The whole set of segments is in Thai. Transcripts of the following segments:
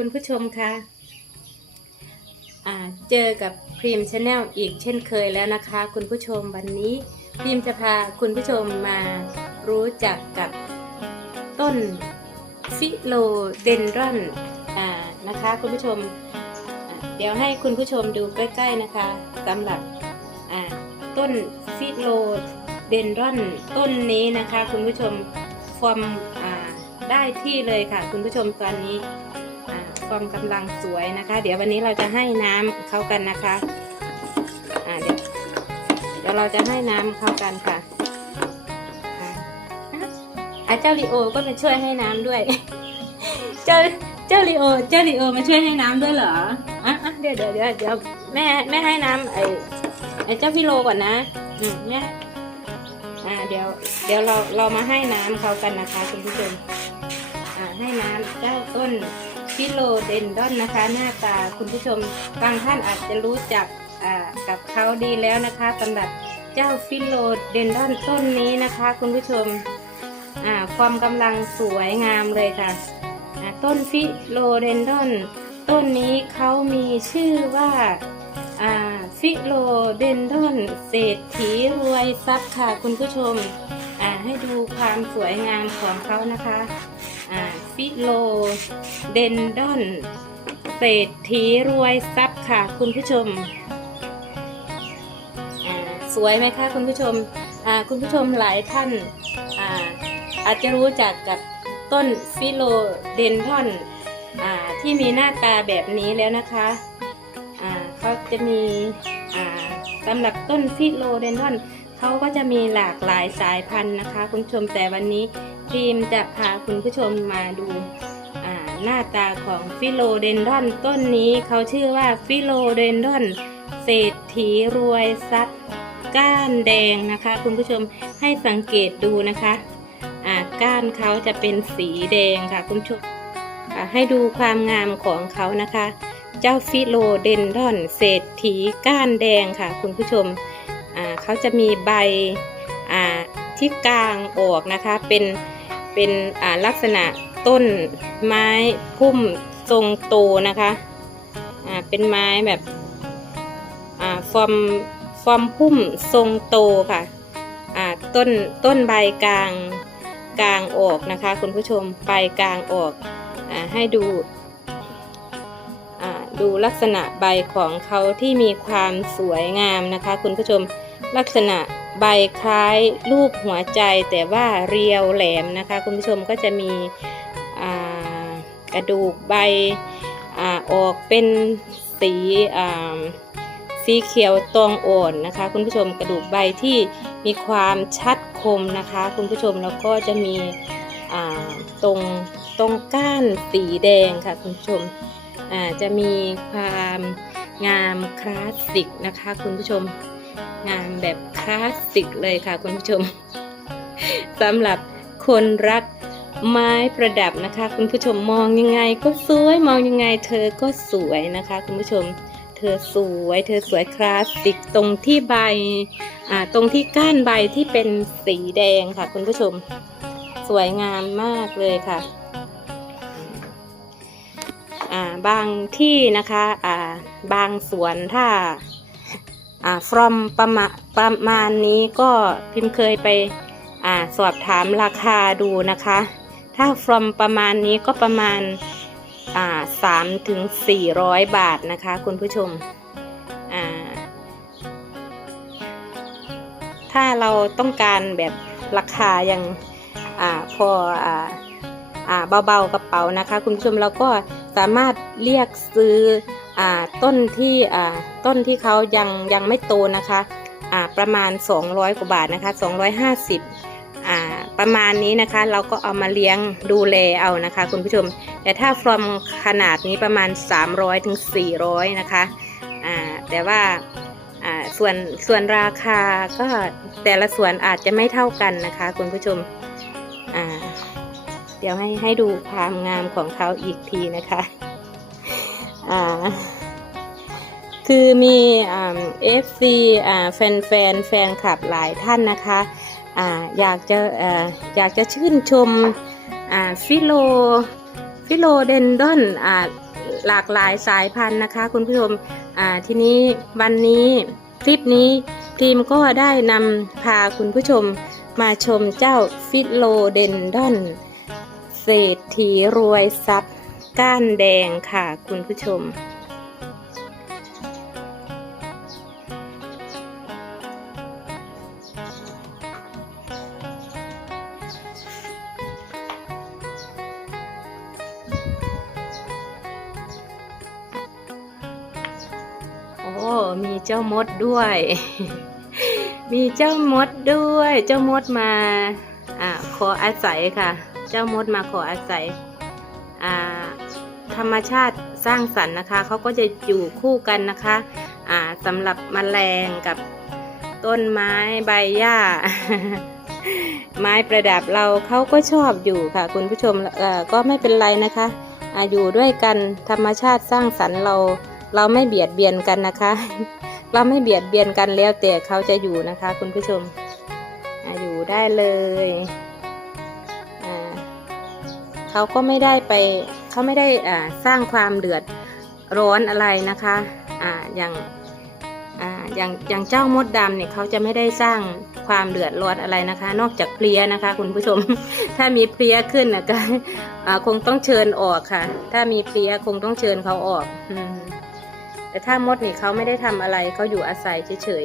คุณผู้ชมคะอ่าเจอกับพรีมชาแนลอีกเช่นเคยแล้วนะคะ คุณผู้ชมวันนี้พรีมจะพาคุณผู้ชมมารู้จักกับต้นฟิโลเดนดรอนอ่านะคะ คุณผู้ชม เดี๋ยวให้คุณผู้ชมดูใกล้ๆนะคะสำหรับอ่าต้นฟิโลเดนดรอนต้นนี้นะคะ คุณผู้ชมฟอร์มอ่าได้ที่เลยค่ะ คุณผู้ชมตอนนี้ อ่าความกำลังสวยนะคะ เดี๋ยววันนี้เราจะให้น้ำเข้ากันนะคะอ่าเดี๋ยวเดี๋ยวเราจะให้น้ำเข้ากันค่ะอาอะเจ้าลีโอก็มาช่วยให้น้ำด้วย เจ้าเจ้าลีโอ เจ้าลีโอมาช่วยให้น้ำด้วยเหรออะอะเดี๋ยวเดี๋ยวเดี๋ยวเดี๋ยวแม่แม่ให้น้ำไอ้ไอ้เจ้าฟิโลก่อนนะอืมแม่อ่าเดี๋ยวเดี๋ยวเราเรามาให้น้ำเขากันนะคะคุณผู้ชมอ่าให้น้ำเจ้าต้น ฟิโลเดนดอนนะคะ หน้าตาคุณผู้ชมบางท่านอาจจะรู้จักกับเขาดีแล้วนะคะสำหรับเจ้าฟิโลเดนดอนต้นนี้นะคะ คุณผู้ชมความกำลังสวยงามเลยค่ะ ต้นฟิโลเดนดอนต้นนี้เขามีชื่อว่าฟิโลเดนดอนเศรษฐีรวยทรัพย์ค่ะคุณผู้ชมให้ดูความสวยงามของเขานะคะ ฟิโล เดนดอนเศรษฐีรวยทรัพย์ค่ะ คุณผู้ชม สวยไหมคะคุณผู้ชมคุณผู้ชมหลายท่านอาอาจจะรู้จักกับต้นฟิโลเดนดอนอที่มีหน้าตาแบบนี้แล้วนะคะเขาจะมีสำหรับต้นฟิโลเดนดอนเขาก็จะมีหลากหลายสายพันธุ์นะคะ คุณผู้ชมแต่วันนี้ ทีมจะพาคุณผู้ชมมาดูาหน้าตาของฟิโลเดนดอนต้นนี้เขาชื่อว่าฟิโลเดนดอนเศรษฐีรวยซัดก้านแดงนะคะ คุณผู้ชมให้สังเกตดูนะคะก้านเขาจะเป็นสีแดงค่ะคุณผู้ชมให้ดูความงามของเขานะคะ เจ้าฟิโลเดนดอนเศรษฐีก้านแดงค่ะ คุณผู้ชมเขาจะมีใบที่กลางออกนะคะเป็น เป็นลักษณะต้นไม้พุ่มทรงโตนะคะเป็นไม้แบบฟอร์มฟอร์มพุ่มทรงโตค่ะต้นต้นใบกลางกลางออกนะคะ คุณผู้ชมใบกลางออกอให้ดูดูลักษณะใบของเขาที่มีความสวยงามนะคะ คุณผู้ชมลักษณะ ใบคล้ายรูปหัวใจแต่ว่าเรียวแหลมนะคะ คุณผู้ชมก็จะมีกระดูกใบอออกเป็นสีสีเขียวตองอ่อนนะคะ คุณผู้ชมกระดูกใบที่มีความชัดคมนะคะ คุณผู้ชมแล้วก็จะมีตรงตรงก้านสีแดงค่ะ คุณผู้ชมจะมีความงามคลาสสิกนะคะ คุณผู้ชม งานแบบคลาสสิกเลยค่ะคุณผู้ชมสำหรับคนรักไม้ประดับนะคะ คุณผู้ชมมองยังไงก็สวยมองยังไง เธอก็สวยนะคะ คุณผู้ชม เธอสวย เธอสวยคลาสสิกตรงที่ใบอ่าตรงที่ก้านใบที่เป็นสีแดงค่ะ คุณผู้ชม สวยงามมากเลยค่ะอ่าบางที่นะคะอ่าบางสวนถ้า อ่า from ประมาณประมาณนี้ก็พิมพ์เคยไปอ่าสอบถามราคาดูนะคะ ถ้า from ประมาณนี้ก็ประมาณอ่าสามถึงสี่ร้อยบาทนะคะ คุณผู้ชมอ่าถ้าเราต้องการแบบราคายังอ่าพออ่าอ่าเบาๆกระเป๋านะคะ คุณผู้ชมเราก็สามารถเรียกซื้อ ต้นที่ต้นที่เขายังยังไม่โตนะคะประมาณ 200 กว่าบาทนะคะ 250อ่าประมาณนี้นะคะ เราก็เอามาเลี้ยงดูแลเอานะคะ คุณผู้ชม แต่ถ้าฟอร์มขนาดนี้ประมาณ 300ถึง400 นะคะแต่ว่าส่วนส่วนราคาก็แต่ละส่วนอาจจะไม่เท่ากันนะคะ คุณผู้ชม เดี๋ยวให้ให้ดูความงามของเขาอีกทีนะคะ อ่าคือมีเอฟซีแฟนแฟนแฟนคลับหลายท่านนะคะออยากจะออยากจะชื่นชมฟิโลฟิโลเดนดอนหลากหลายสายพันธุ์นะคะ คุณผู้ชมทีนี้วันนี้คลิปนี้ทีมก็ได้นำพาคุณผู้ชมมาชมเจ้าฟิโลเดนดอนเศรษฐีรวยทรัพย์ ก้านแดงค่ะคุณผู้ชม โอ้ มีเจ้ามดด้วย มีเจ้ามดด้วย เจ้ามดมาอ่าขออาศัยค่ะ เจ้ามดมาขออาศัยอ่า ธรรมชาติสร้างสรรค์นะคะเขาก็จะอยู่คู่กันนะคะอ่าสำหรับมแมลงกับต้นไม้ใบหญ้า ไม้ประดับเราเขาก็ชอบอยู่ค่ะ คุณผู้ชมอ่อก็ไม่เป็นไรนะคะออยู่ด้วยกันธรรมชาติสร้างสรรค์เรา เราไม่เบียดเบียนกันนะคะ เราไม่เบียดเบียนกันแล้วแต่เขาจะอยู่นะคะ คุณผู้ชมออยู่ได้เลยอ่าเขาก็ไม่ได้ไป เขาไม่ได้สร้างความเดือดร้อนอะไรนะคะอ่าอย่างอ่าอย่างอย่างเจ้ามดดำเนี่ยเขาจะไม่ได้สร้างความเดือดร้อนอะไรนะคะ นอกจากเพลียนะคะ คุณผู้ชม ถ้ามีเพลียขึ้นนะก็คงต้องเชิญออกค่ะ ถ้ามีเพลียคงต้องเชิญเขาออกอืแต่ถ้ามดนี่เขาไม่ได้ทำอะไรเขาอยู่อาศัยเฉย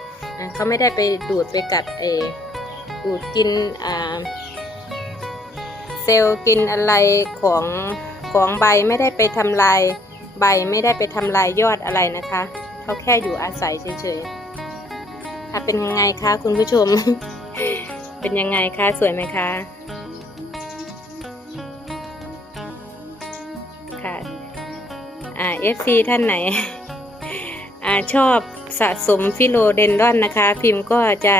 ๆเขาไม่ได้ไปดูดไปกัดเอดูดกินอ่า ซลล์กินอะไรของของใบไม่ได้ไปทำลายใบไม่ได้ไปทำลายยอดอะไรนะคะเขาแค่อยู่อาศัยเฉยๆค่ะเป็นยังไงคะคุณผู้ชม เป็นยังไงคะสวยไหมคะค่ะอ่า FC ท่านไหนอ่าชอบสะสมฟิโลเดนดอนนะคะ พิมพ์ก็จะ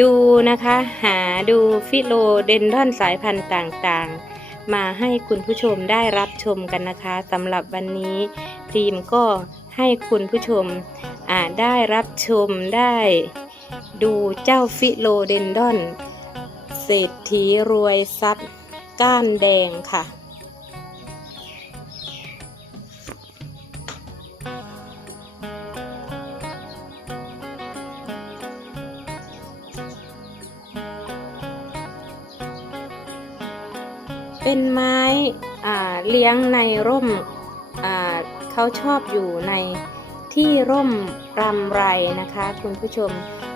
ดูนะคะ หาดูฟิโลเดนดอนสายพันธุ์ต่างๆ มาให้คุณผู้ชมได้รับชมกันนะคะสำหรับวันนี้พิมก็ให้คุณผู้ชมได้รับชมได้ดูเจ้าฟิโลเดนดอนเศรษฐีรวยทรัพย์ก้านแดงค่ะ เป็นไม้เลี้ยงในร่มเขาชอบอยู่ในที่ร่มรำไรนะคะ คุณผู้ชม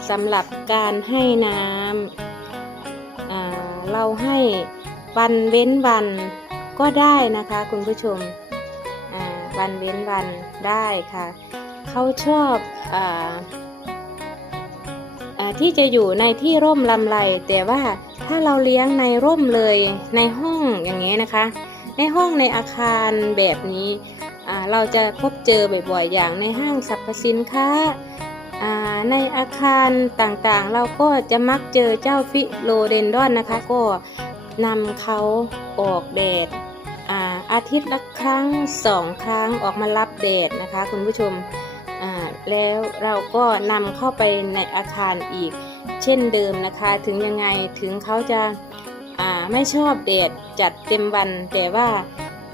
สำหรับการให้น้ำเราให้วันเว้นวันก็ได้นะคะ คุณผู้ชมวันเว้นวันได้ค่ะเขาชอบออที่จะอยู่ในที่ร่มลำไรแต่ว่า ถ้าเราเลี้ยงในร่มเลยในห้องอย่างนี้นะคะ ในห้องในอาคารแบบนี้เราจะพบเจอบ่อยๆ อย่างในห้างสรรพสินค้า ในอาคารต่างๆ เราก็จะมักเจอเจ้าฟิโลเดนดอนนะคะ ก็นำเขาออกแดดอาอาทิตย์ละครั้งสองครั้งออกมารับแดดนะคะ คุณผู้ชมแล้วเราก็นำเข้าไปในอาคารอีก เช่นเดิมนะคะ ถึงยังไงถึงเขาจะาไม่ชอบแดดจัดเต็มวัน แต่ว่า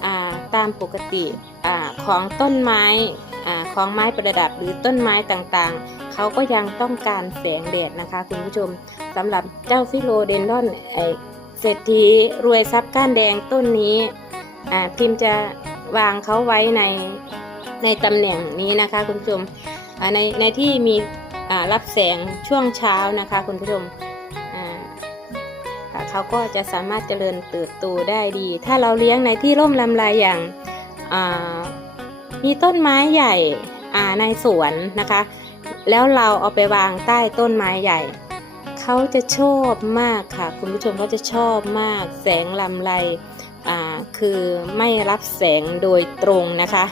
อาตามปกติอของต้นไม้อของไม้ประดับหรือต้นไม้ต่างๆ เขาก็ยังต้องการแสงแดดนะคะ คุณผู้ชมสำหรับเจ้าฟิโลเดนดอนไอเศรษฐีรวยทรัพย์ก้านแดงต้นนี้พิมจะวางเขาไว้ในในตำแหน่งนี้นะคะ คุณผู้ชมในในที่มี รับแสงช่วงเช้านะคะคุณผู้ชมเขาก็จะสามารถเจริญเติบโตได้ดี ถ้าเราเลี้ยงในที่ร่มลำไรอย่างามีต้นไม้ใหญ่ในสวนนะคะ แล้วเราเอาไปวางใต้ต้นไม้ใหญ่เขาจะชอบมากค่ะคุณผู้ชมเขาจะชอบมาก แสงลำไรอ่าคือไม่รับแสงโดยตรงนะคะ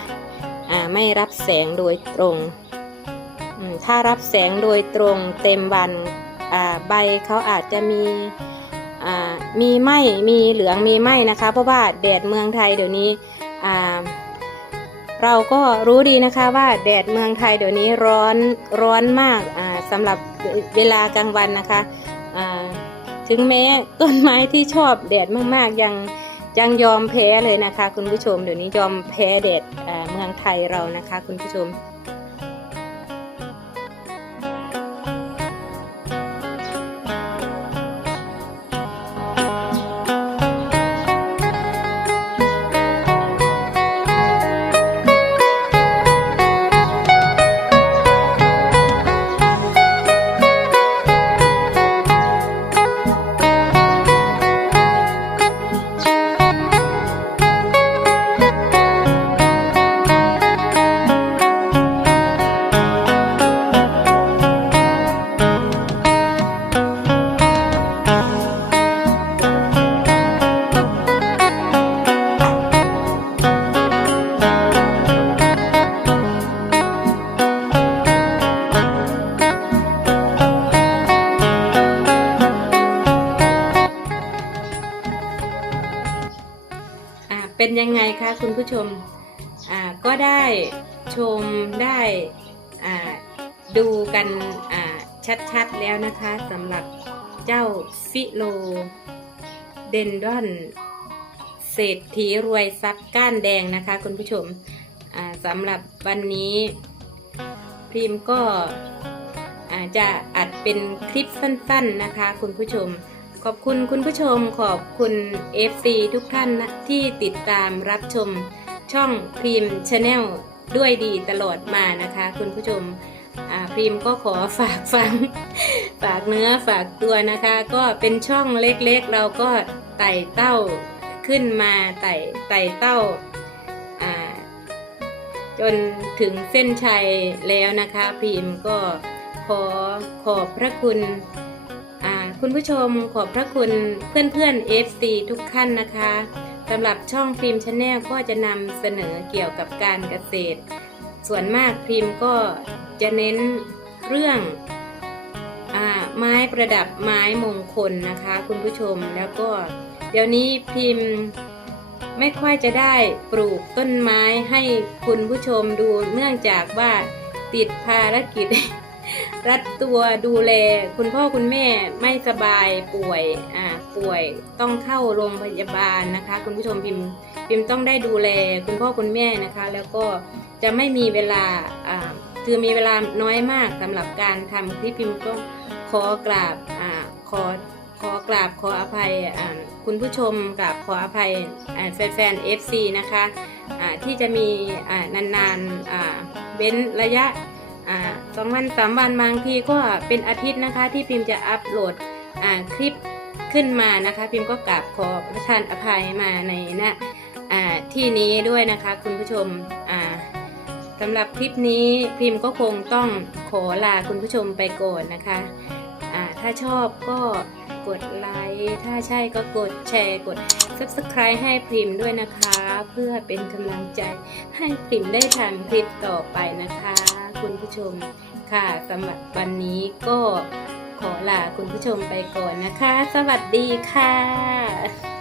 ไม่รับแสงโดยตรง ถ้ารับแสงโดยตรงเต็มวันใบเขาอาจจะมีมีไหมมีเหลืองมีไหมนะคะ เพราะว่าแดดเมืองไทยเดี๋ยวนี้เราก็รู้ดีนะคะว่าแดดเมืองไทยเดี๋ยวนี้ร้อนร้อนมากสำหรับเวลากลางวันนะคะถึงแม้ต้นไม้ที่ชอบแดดมากๆยังจังยอมแพ้เลยนะคะ คุณผู้ชมเดี๋ยวนี้ยอมแพ้แดดเมืองไทยเรานะคะ คุณผู้ชม คะคุณผู้ชมก็ได้ชมได้ดูกันชัดๆแล้วนะคะสำหรับเจ้าฟิโลเดนดอนเศรษฐีรวยทรัพย์ก้านแดงนะคะคุณผู้ชมสำหรับวันนี้พิมพ์ก็จะอัดเป็นคลิปสั้น ๆนะคะคุณผู้ชม ขอบคุณคุณผู้ชมขอบคุณ FC ทุกท่านนะที่ติดตามรับชมช่องพรีมชาแนลด้วยดีตลอดมานะคะ คุณผู้ชมพรีมก็ขอฝากฟัง ฝากเนื้อฝากตัวนะคะ ก็เป็นช่องเล็กๆ เราก็ไต่เต้าขึ้นมาไต่ไต่เต้าจนถึงเส้นชัยแล้วนะคะพรีมก็ขอขอบพระคุณ คุณผู้ชมขอบพระคุณเพื่อนๆ FC ทุกท่านนะคะสำหรับช่องพิมพ์ชาแนลก็จะนำเสนอเกี่ยวกับการเกษตร ส่วนมากพิมพ์ก็จะเน้นเรื่องอไม้ประดับไม้มงคลนะคะ คุณผู้ชมแล้วก็เดี๋ยวนี้พิมพ์ไม่ค่อยจะได้ปลูกต้นไม้ให้คุณผู้ชมดูเนื่องจากว่าติดภารกิจ รัดตัวดูแล คุณพ่อคุณแม่ไม่สบายป่วยอ่าป่วยต้องเข้าโรงพยาบาลนะคะ คุณผู้ชมพิมพ์พิมพ์ต้องได้ดูแล คุณพ่อคุณแม่นะคะ แล้วก็จะไม่มีเวลาอ่าคือมีเวลาน้อยมากสำหรับการทำคลิปพิมพ์ก็ขอกราบอ่าขอขอกราบขออภัยอ่าคุณผู้ชมกราบขออภัยอ่าแฟนๆ FC นะคะอ่าที่จะมีอ่านานๆอ่าเว้นระยะ สองวันสามวันบางทีก็เป็นอาทิตย์นะคะ ที่พิมพ์จะอัปโหลดคลิปขึ้นมานะคะ พิมพ์ก็กราบขอประทานอภัยมาในนะอ่าที่นี้ด้วยนะคะ คุณผู้ชมสำหรับคลิปนี้พิมพ์ก็คงต้องขอลาคุณผู้ชมไปก่อนนะคะถ้าชอบก็กดไลค์ถ้าใช่ก็กดแชร์กด subscribe ให้พิมพ์ด้วยนะคะ เพื่อเป็นกำลังใจให้พิมพ์ได้ทำคลิปต่อไปนะคะ คุณผู้ชมค่ะสำหรับวันนี้ก็ขอลาคุณผู้ชมไปก่อนนะคะ สวัสดีค่ะ